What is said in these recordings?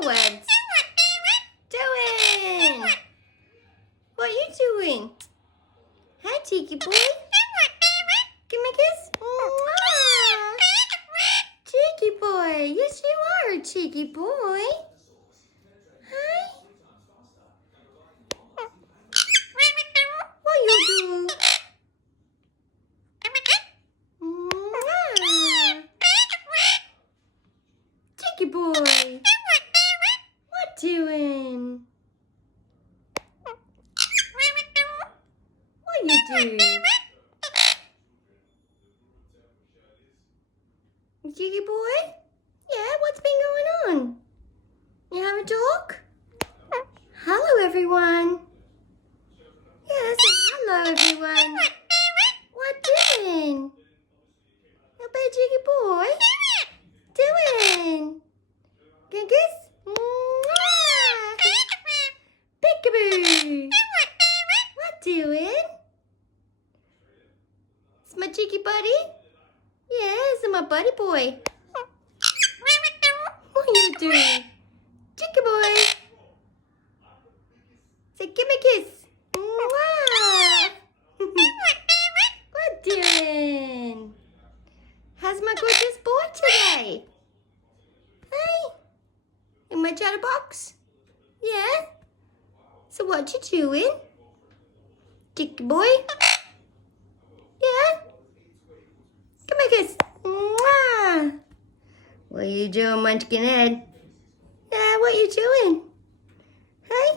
forwards. Doing. What are you doing? Hi, cheeky boy. Give me a kiss. Mwah. Cheeky boy. Yes, you are a cheeky boy. Hi. What you do? Mwah. Cheeky boy. What doing? What you do? Cheeky boy? Yeah, what's been going on? You have a talk? Hello, everyone. Yes, hello, everyone. What doing? Your bad cheeky boy? Doing? Can kiss? Mwah. Peekaboo. What doing? It's my cheeky buddy? Yes, it's my buddy boy. What are you doing? Cheeky boy. Say, give me a kiss. Mwah. What doing? How's my gorgeous boy today? Hey, in my chatterbox? Yeah? So what you doing? Cheeky boy? Yeah? Give me a kiss. Mwah. What you doing, Munchkin Head? Yeah, what you doing? Hey?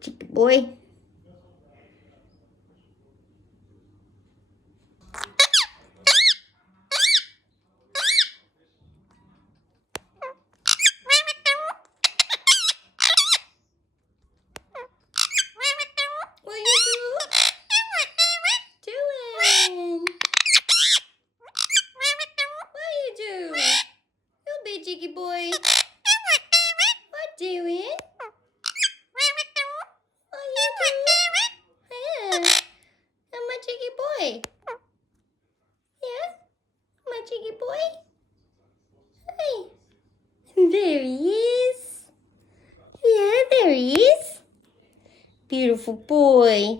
Cheeky boy. What you doing? What you do? You big cheeky boy. What doing? What you do? Yeah. I'm a cheeky boy. Yeah? My cheeky boy? Hey. There he is. Yeah, there he is. Beautiful boy.